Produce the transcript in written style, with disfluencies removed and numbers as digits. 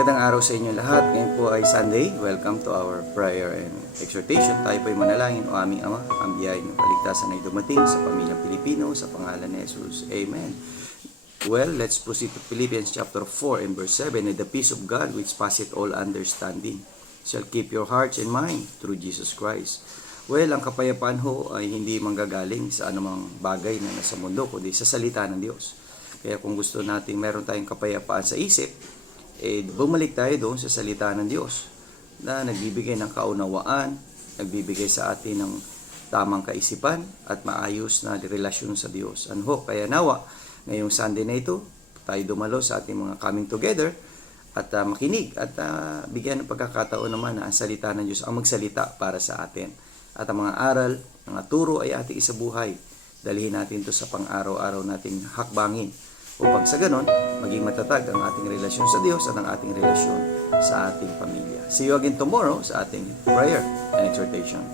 Magandang araw sa inyo lahat. Ngayon po ay Sunday. Welcome to our prayer and exhortation. Tayo po ay manalangin. O aming Ama, ang biyaya ng kaligtasan ay dumating sa pamilyang Pilipino sa pangalan ni Jesus. Amen. Well, let's proceed to Philippians chapter 4 and verse 7. And the peace of God which passeth all understanding shall keep your hearts and mind through Jesus Christ. Well, ang kapayapaan ho ay hindi manggagaling sa anumang bagay na nasa mundo, kundi sa salita ng Diyos. Kaya kung gusto nating meron tayong kapayapaan sa isip, bumalik tayo doon sa salita ng Diyos na nagbibigay ng kaunawaan, nagbibigay sa atin ng tamang kaisipan at maayos na relasyon sa Diyos. Kaya nawa, ngayong Sunday na ito, tayo dumalo sa ating mga coming together at makinig at bigyan ng pagkakataon naman na ang salita ng Diyos ang magsalita para sa atin. At ang mga aral, mga turo ay ating isabuhay. Dalhin natin ito sa pang-araw-araw nating hakbangin upang sa ganon, maging matatag ang ating relasyon sa Diyos at ang ating relasyon sa ating pamilya. See you again tomorrow sa ating prayer and exhortation.